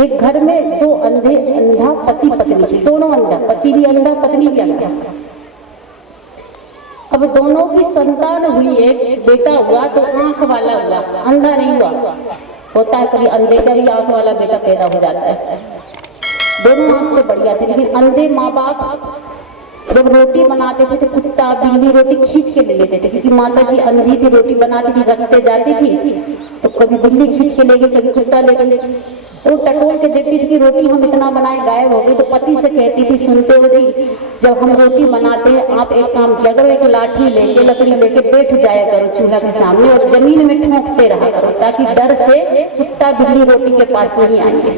एक घर में दो अंधा पति पत्नी, दोनों अंधा, पति भी अंधा पत्नी भी अंधा। अब दोनों की संतान हुई, एक बेटा हुआ तो आंख वाला हुआ, अंधा नहीं हुआ। होता है कभी अंधे का भी आंख वाला बेटा पैदा हो जाता है। दोनों आंख से बढ़िया थे, लेकिन अंधे माँ बाप जब रोटी बनाते थे तो कुत्ता बिल्ली रोटी खींच के ले लेते थे, क्योंकि माता जी अंधी थी, रोटी बनाती थी, रखते जाती थी, तो कभी बिल्ली खींच के ले गई, कभी कुत्ता ले गई। तो टटोल के देखती थी कि रोटी हम इतना बनाए गायब हो गई, तो पति से कहती थी, सुनते हो जी, जब हम रोटी बनाते हैं आप एक काम किया करो, एक लाठी लेके लकड़ी लेके बैठ जाया करो चूल्हा के सामने और जमीन में ठोंकते रहा करो, ताकि डर से कुत्ता बिल्ली रोटी के पास नहीं आएंगे।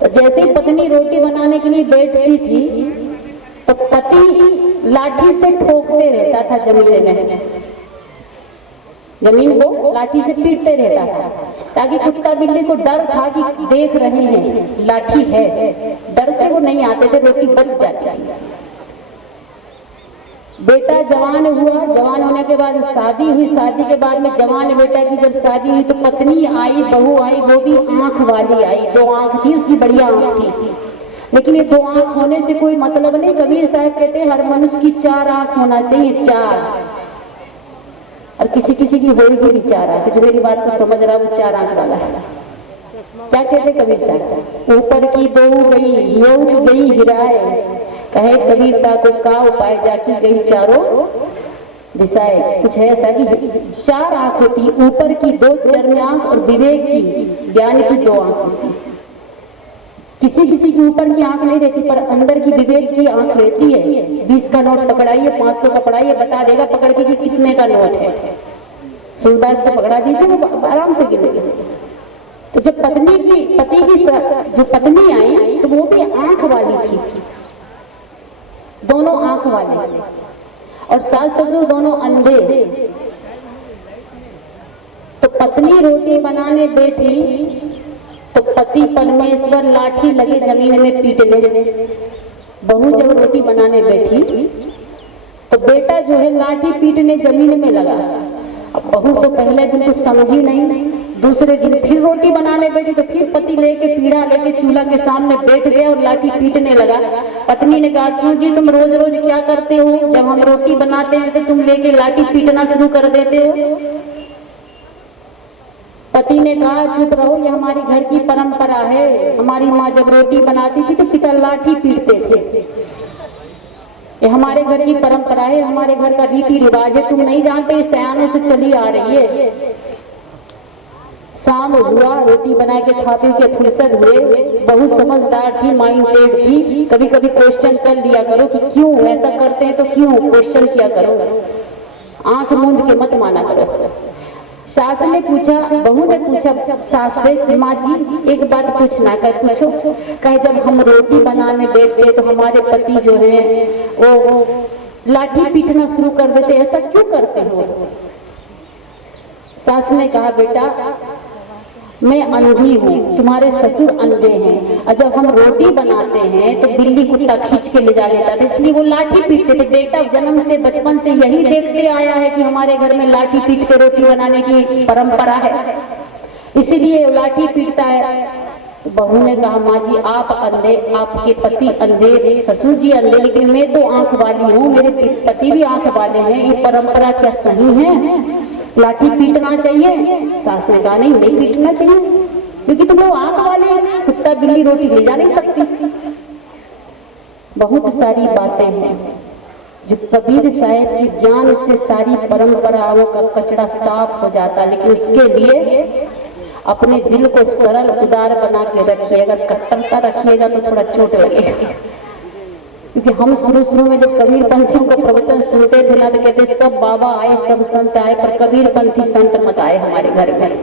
तो जैसे ही पत्नी रोटी बनाने के लिए बैठती थी तो पति लाठी से ठोकते रहता था जमीन को लाठी से पीटते रहता था, ताकि कुत्ता बिल्ली को डर था कि देख रहे हैं लाठी है, डर से वो नहीं आते थे, रोटी बच जाती थी। बेटा जवान हुआ, जवान होने के बाद शादी हुई, शादी के बाद में जवान बेटा की जब शादी हुई तो पत्नी आई, बहू आई, वो भी आंख वाली आई, दो आंख थी उसकी, बढ़िया आंख थी। लेकिन ये दो आंख होने से कोई मतलब नहीं, कबीर साहब कहते हैं हर मनुष्य की चार आंख होना चाहिए, चार, और किसी किसी की होगी भी चार आंख, जो मेरी बात को समझ रहा है वो चार आंख वाला है। क्या कहते कबीर साहब, ऊपर की दो गई योग गई हिराए, कहे कबीरता को का उपाय जाकी गई चारों दिशाए। कुछ है ऐसा कि चार आंख होती, ऊपर की दो चर्म आंख और विवेक की ज्ञान की दो आंख होती। किसी किसी के ऊपर की आंख नहीं रहती, पर अंदर की विवेक की आंख रहती है। 20 का नोट पकड़ाइए, 500 का पकड़ाइए, बता देगा पकड़ के कि कितने का नोट है। सूरदास को पकड़ा दीजिए, वो आराम से गिरेगा। तो जब पति की जो पत्नी आई तो वो भी आंख वाली थी, दोनों आंख वाले, और सास ससुर दोनों अंधे। तो पत्नी रोटी बनाने बैठी तो पति परमेश्वर लाठी लगे जमीन में पीटने। बहू जब रोटी बनाने बैठी तो बेटा जो है लाठी पीटने जमीन में लगा। अब बहू तो पहले दिन कुछ समझी नहीं, दूसरे दिन फिर रोटी बनाने बैठी तो फिर पति लेके पीढ़ा लेके चूल्हा के सामने बैठ गया और लाठी पीटने लगा। पत्नी ने कहा, क्यों जी तुम रोज रोज क्या करते हो, जब हम रोटी बनाते हैं तो तुम लेके लाठी पीटना शुरू कर देते हो। पति ने कहा, चुप रहो, ये हमारी घर की परंपरा है, हमारी माँ जब रोटी बनाती थी तो पिता लाठी पीटते थे, ये हमारे घर की परंपरा है, हमारे घर का रीति रिवाज है, तुम नहीं जानते, सयानों से चली आ रही है। शाम हुआ, रोटी बना के खा पी के फुर्सत हुए, बहुत समझदार थी, माइंडेड थी, कभी कभी क्वेश्चन कर लिया करो कि क्यों ऐसा करते हैं, तो क्यों क्वेश्चन किया करो, आंख मूंद के मत माना करो। सास ने पूछा, बहू ने पूछा सास से, माँ जी एक बात पूछना, कहे पूछो। कहे जब हम रोटी बनाने बैठते तो हमारे पति जो है वो लाठी पीटना शुरू कर देते, ऐसा क्यों करते हो? सास ने कहा, बेटा मैं अंधी हूँ, तुम्हारे ससुर अंधे हैं, और जब हम रोटी बनाते हैं तो बिल्ली कुत्ता खींच के ले जा लेता था, इसलिए वो लाठी पीटते थे। बेटा जन्म से बचपन से यही देखते आया है कि हमारे घर में लाठी पीट के रोटी बनाने की परंपरा है, इसीलिए लाठी पीटता है। तो बहू ने कहा, माँ जी आप अंधे, आपके पति अंधे, ससुर जी अंधे, लेकिन मैं तो आंख वाली हूँ, मेरे पति भी आंख वाले हैं, ये परंपरा क्या सही है? लाठी पीटना चाहिए? सास ने कहा, नहीं पीटना चाहिए, क्योंकि तुम वो आंख वाले, कुत्ता बिल्ली रोटी ले जा नहीं सकती। बहुत सारी बातें हैं जो कबीर साहब के ज्ञान से सारी परंपराओं का कचरा साफ हो जाता, लेकिन उसके लिए अपने दिल को सरल उदार बना के रखिए। अगर कट्टरता रखिएगा तो थोड़ा चोट लगेगा, क्योंकि हम शुरू में जब कबीर पंथियों का प्रवचन सुनते थे ना तो कहते सब बाबा आए, सब संत आए, पर कबीर पंथी संत मत आए हमारे घर में,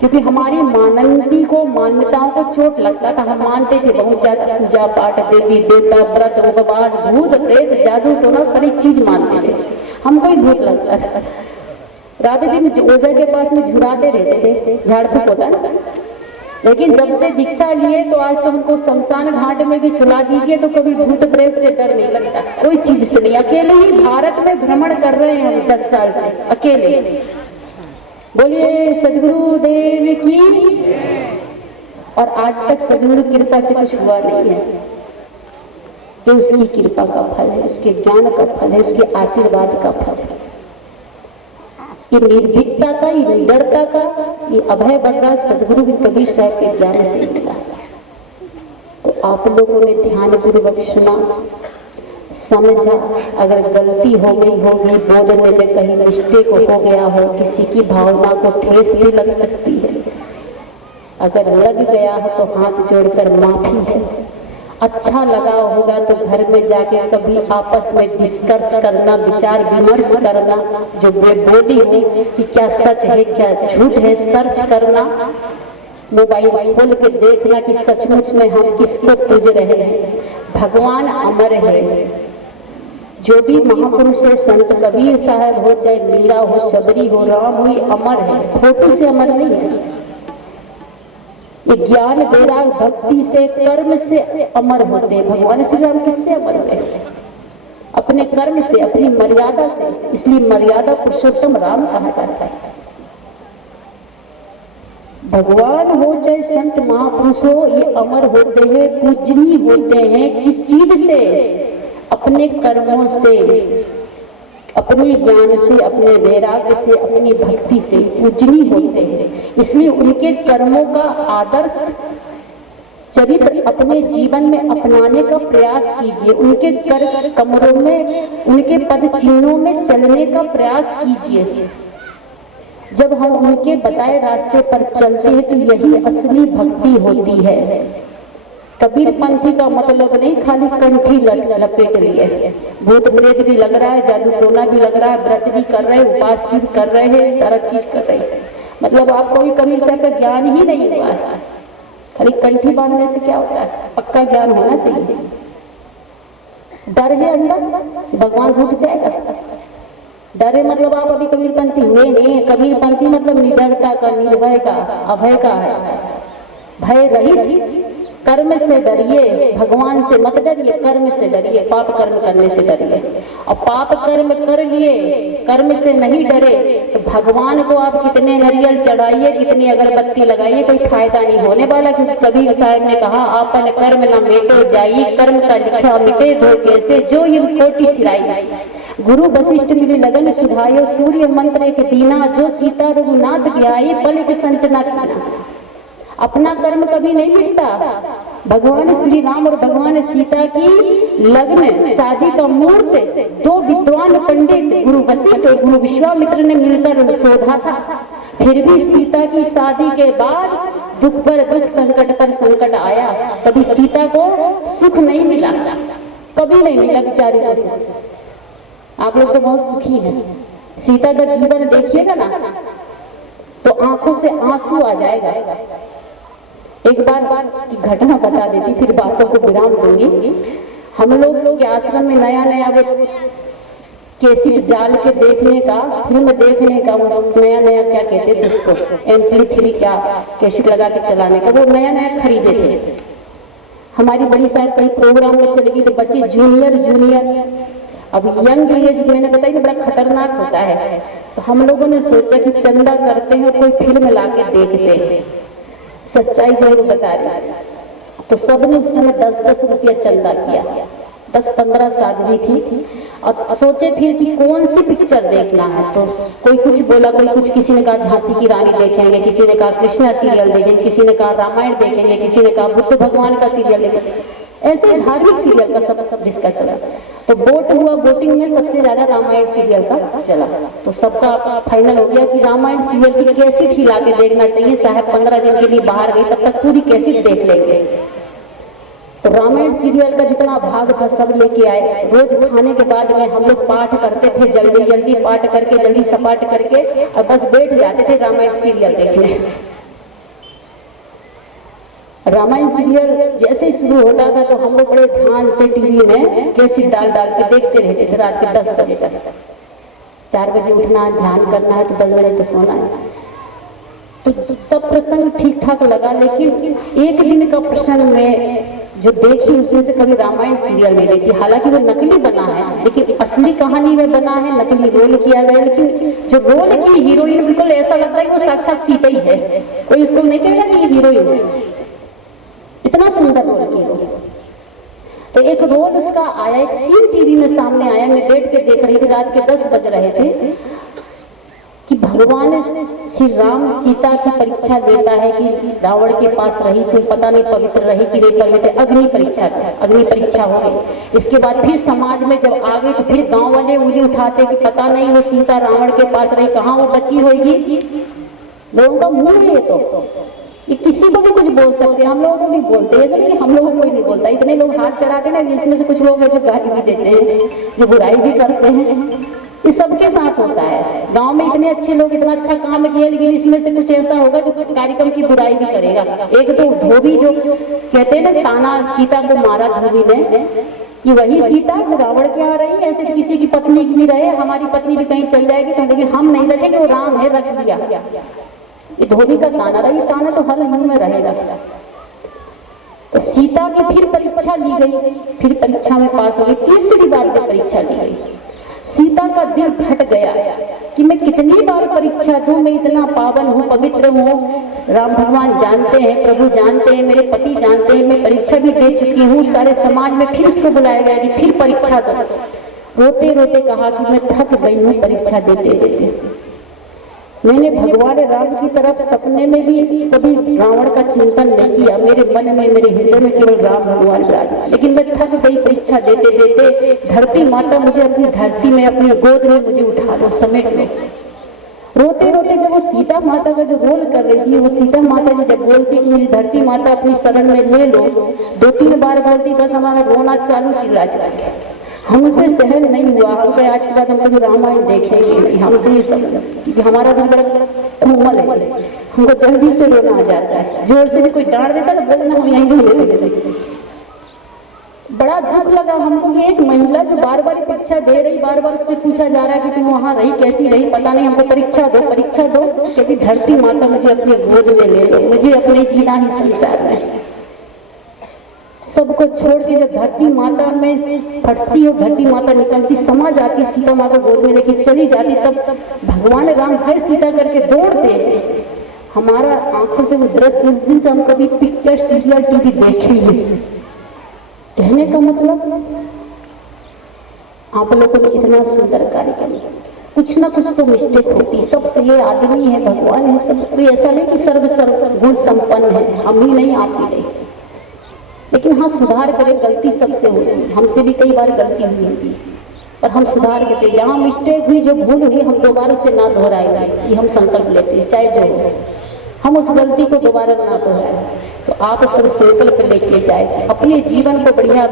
क्योंकि हमारी मानवती को, मान्यताओं को चोट लगता था। हम मानते थे बहुत ज्यादा, पूजा पाठ, देवी देवता, व्रत उपवास, भूत प्रेत, जादू टोना, सारी चीज मानते थे। हमको ही भूत लगता था, रात दिन ओझा के पास में झुराते रहते थे, झाड़ फूक होता है। लेकिन जब से दीक्षा लिए तो आज तो हमको शमशान घाट में भी सुला दीजिए तो कभी भूत प्रेत से डर नहीं लगता, कोई चीज से नहीं। अकेले ही भारत में भ्रमण कर रहे हैं हम 10 साल से, अकेले। बोलिए सदगुरु देव की। और आज तक सदगुरु की कृपा से कुछ हुआ नहीं है। ये उसकी कृपा का फल है, उसके ज्ञान का फल है, उसके आशीर्वाद का फल है। ये निर्भीकता का, ये निडरता का, ये अभय वरदान सदगुरु के कबीर साहब के ज्ञान से मिला। तो आप लोगों ने ध्यान पूर्वक सुना, समझा। अगर गलती हो गई होगी, बोलने में कहीं मिस्टेक हो गया हो, किसी की भावना को ठेस भी लग सकती है, अगर लग गया हो तो हाथ जोड़कर माफी है। अच्छा लगा होगा तो घर में जाके कभी आपस में डिस्कस करना, विचार विमर्श करना, जो बोली हो कि क्या सच है क्या झूठ है, सर्च करना, मोबाइल खोल के देखना कि सचमुच में हम किसको पूज रहे हैं। भगवान अमर है। जो भी महापुरुष है, संत कबीर साहब हो, चाहे मीरा हो, शबरी हो, राम हो, ये अमर है, फोटो से अमर नहीं है। ये ज्ञान वैराग भक्ति से, कर्म से अमर होते हैं। भगवान श्री राम किससे अमर हुए? अपने कर्म से, अपनी मर्यादा से। इसलिए मर्यादा पुरुषोत्तम राम कहा जाता है। भगवान हो चाहे संत महापुरुष हो, ये अमर होते हैं, पूजनीय होते हैं। किस चीज से? अपने कर्मों से, अपने ज्ञान से, अपने वैराग्य से, अपनी भक्ति से पूजनीय होते हैं। इसलिए उनके कर्मों का आदर्श चरित्र अपने जीवन में अपनाने का प्रयास कीजिए। उनके कर कमरों में, उनके पद चिन्हों में चलने का प्रयास कीजिए। जब हम उनके बताए रास्ते पर चलते हैं तो यही असली भक्ति होती है। कबीर पंथी का मतलब नहीं खाली कंठी लपेट लिए, भूत प्रेत भी लग रहा है, जादू टोना भी लग रहा है, व्रत भी कर रहे हैं, उपास भी कर रहे हैं, सारा चीज कर रहे हैं। मतलब आपको भी कबीर साहब का ज्ञान ही नहीं हुआ है। खाली कंठी बांधने से क्या होता है? पक्का ज्ञान होना चाहिए। डर है अंदर, भगवान रुक जाएगा। डरे मतलब आप अभी कबीर पंथी हुए नहीं। कबीर पंथी मतलब निडरता का, निर्भय का, अभय का है। भय रहित कर्म से डरिए, भगवान से मत डरिए, कर्म से डरिए, पाप कर्म करने से डरिए। और पाप कर्म कर लिए, कर्म से नहीं डरे तो भगवान को आप कितने नारियल चढ़ाइए, कितनी अगरबत्ती लगाइए, कोई फायदा नहीं होने वाला। क्योंकि कबीर साहब ने कहा, आपन कर्म न मेटो जाई, कर्म का लिखा मिटे धो कैसे, जो युग कोटि सिराई। गुरु वशिष्ठ मिली लगन सुधायो, सूर्य मंत्र एक दीना, जो सीता रघुनाथ ब्याई, पल के संचना कीना। अपना कर्म कभी नहीं मिटता। भगवान श्री राम और भगवान सीता की लग्न शादी का मुहूर्त दो विद्वान पंडित गुरु वशिष्ठ और गुरु विश्वामित्र ने मिलकर शोधा था। फिर भी सीता की शादी के बाद दुख पर दुख, संकट पर संकट आया। कभी सीता को सुख नहीं मिला, कभी नहीं मिला बेचारी को। आप लोग तो बहुत सुखी हैं। सीता का जीवन देखिएगा ना तो आंखों से आंसू आ जाएगा। एक बार की घटना बता देती, फिर बातों को विराम दूंगी। हम लोग के आश्रम में नया नया वो कैसेट डाल के देखने का, फिल्म देखने का, वो नया नया क्या कहते थे उसको, MP3 क्या कैसेट लगा के चलाने का, वो नया नया खरीदे थे। हमारी बड़ी साहब कहीं प्रोग्राम में चलेगी तो बच्चे जूनियर, अब यंग एज मैंने बताई ना बड़ा खतरनाक होता है। तो हम लोगों ने सोचा कि चंदा करते हैं, कोई फिल्म ला के देखते हैं। सच्चाई जो है वो बता रही। तो सबने उस समय 10-10 रुपया चंदा किया। 10-15 साल भी थी और सोचे फिर कि कौन सी पिक्चर देखना है। तो कोई कुछ बोला, कोई कुछ, किसी ने कहा झांसी की रानी देखेंगे, किसी ने कहा कृष्णा सीरियल देखेंगे, किसी ने कहा रामायण देखेंगे, किसी ने कहा बुद्ध भगवान का सीरियल देखेंगे। ऐसे धार्मिक सीरियल का सब जिसका चला। तो वोट हुआ, वोटिंग में सबसे ज्यादा रामायण सीरियल का चला। तो सबका फाइनल हो गया कि रामायण सीरियल की कैसेट ही लाके देखना चाहिए। साहब 15 दिन के लिए बाहर गई, तब तक पूरी कैसेट देख लेंगे। तो रामायण सीरियल का जितना भाग था सब लेके आए। रोज खाने के बाद में हम लोग पाठ करते थे, जल्दी जल्दी पाठ करके, जल्दी सपाट करके, और बस बैठ जाते थे रामायण सीरियल देखने। रामायण सीरियल जैसे ही शुरू होता था तो हम लोग बड़े ध्यान से टीवी में कैसेट डाल डाल के देखते रहते थे रात के 10 बजे तक। 4 बजे उठना है, ध्यान करना है, तो 10 बजे तो सोना है। तो सब प्रसंग ठीक ठाक लगा, लेकिन एक दिन का प्रसंग में जो देखी उसमें से कभी रामायण सीरियल नहीं देखी। हालांकि वो नकली बना है, लेकिन असली कहानी में बना है, नकली रोल किया गया। लेकिन जो रोल की हीरोइन बिल्कुल ऐसा लगता है कि वो साक्षात सीता ही है। कोई उसको नहीं कहेगा कि ये हीरोइन है। इतना सुंदर रोल किया। तो एक रोल उसका आया, एक सीन टीवी में सामने आया, मैं बैठ के देख रही थी, रात के 10 बज रहे थे, कि भगवान श्री राम सीता की परीक्षा लेता है कि रावण के पास रही थी, पता नहीं पवित्र रही कि नहीं पवित्र, अग्नि परीक्षा हो गई। इसके बाद फिर समाज में जब आ गई तो फिर गांव वाले उंगली उठाते कि पता नहीं वो सीता रावण के पास रही, कहाँ वो बची होगी। लोगों का मुंह है ये किसी को भी कुछ बोल सकते हैं, हम लोगों को भी बोलते हैं, ऐसा नहीं कि हम लोगों को ही नहीं बोलता। इतने लोग हाथ चढ़ाते ना, जिसमें से कुछ लोग हैं जो गाली भी देते हैं, जो बुराई भी करते हैं, ये सबके साथ होता है। गांव में इतने अच्छे लोग इतना अच्छा काम किए, लेकिन इसमें से कुछ ऐसा होगा जो कार्यक्रम की बुराई भी करेगा। एक तो धोबी जो कहते हैं ना, ताना सीता को मारा धोबी ने, कि वही सीता जो रावण के यहाँ रही, ऐसे तो किसी की पत्नी भी रहे, हमारी पत्नी भी कहीं चल जाएगी तो, लेकिन हम नहीं रखेंगे, वो राम है, रख लिया। ये धोबी का ताना रहा, ये ताना तो हर मुंह में रहेगा। तो सीता की फिर परीक्षा ली गई, फिर परीक्षा में पास हो गई। तीसरी बार जब परीक्षा ली गई, सीता का दिल फट गया कि मैं कितनी बार परीक्षा दूं, मैं इतना पावन हूँ, पवित्र हूँ, राम भगवान जानते हैं, प्रभु जानते हैं, मेरे पति जानते हैं, मैं परीक्षा भी दे चुकी हूँ, सारे समाज में फिर इसको बुलाया गया कि फिर परीक्षा दो। रोते रोते कहा कि मैं थक गई हूँ परीक्षा देते देते। मैंने भगवान राम की तरफ सपने में भी कभी रावण का चिंतन नहीं किया, मेरे मन में, मेरे हृदय में केवल राम भगवान विराजमान। लेकिन मैं थक गई परीक्षा देते देते, धरती माता मुझे अपनी धरती में, अपनी गोद में मुझे उठा लो, समेट लो। रोते रोते जब वो सीता माता का जो रोल कर रही थी, वो सीता माता जी जब बोलती कि मुझे धरती माता अपनी शरण में ले लो, 2-3 बार बोलती, बस हमारा रोना चालू, चिल्ला चिल्ला के। हमसे सहन नहीं हुआ, हम कहे आज के बाद हम कभी रामायण देखेंगे नहीं, हमसे नहीं समझ, क्योंकि हमारा दिल बड़ा कोमल है, हमको जल्दी से रोना आ जाता है। जोर से भी कोई डांट देता तो बोलना हम यहीं रोने लगते। बड़ा दुख लगा हमको कि एक महिला जो बार बार परीक्षा दे रही, बार बार उससे पूछा जा रहा है कि तुम वहां रही, कैसी रही, पता नहीं, हमको परीक्षा दो, क्योंकि धरती माता मुझे अपनी गोद में ले लो, मुझे अपने जीना ही संसार में। सबको छोड़ के जब धरती माता में फटती और धरती माता निकलती, समा जाती, सीता माता गोद में लेके चली जाती, तब भगवान राम है सीता करके दौड़ते। हमारा आंखों से वो दृश्य, उस दिन से हम कभी पिक्चर, सीरियल, टीवी देखे ही। कहने का मतलब आप लोगों ने इतना सुंदर कार्यक्रम, कुछ ना कुछ तो मिस्टेक होती, सबसे ये आदमी है, भगवान है, सब कोई ऐसा नहीं कि सर्व गुण संपन्न है, हम ही नहीं, आप ही नहीं। लेकिन हाँ, सुधार करें, गलती सबसे होती है, हमसे भी कई बार गलती हुई थी, पर हम सुधार करते, जहाँ मिस्टेक हुई, जो भूल हुई, हम दोबारा से ना दोहराएंगे, ये हम संकल्प लेते हैं, चाहे जो हो, हम उस गलती को दोबारा ना दोहराएं। तो आप सब संकल्प लेके जाए, अपने जीवन को बढ़िया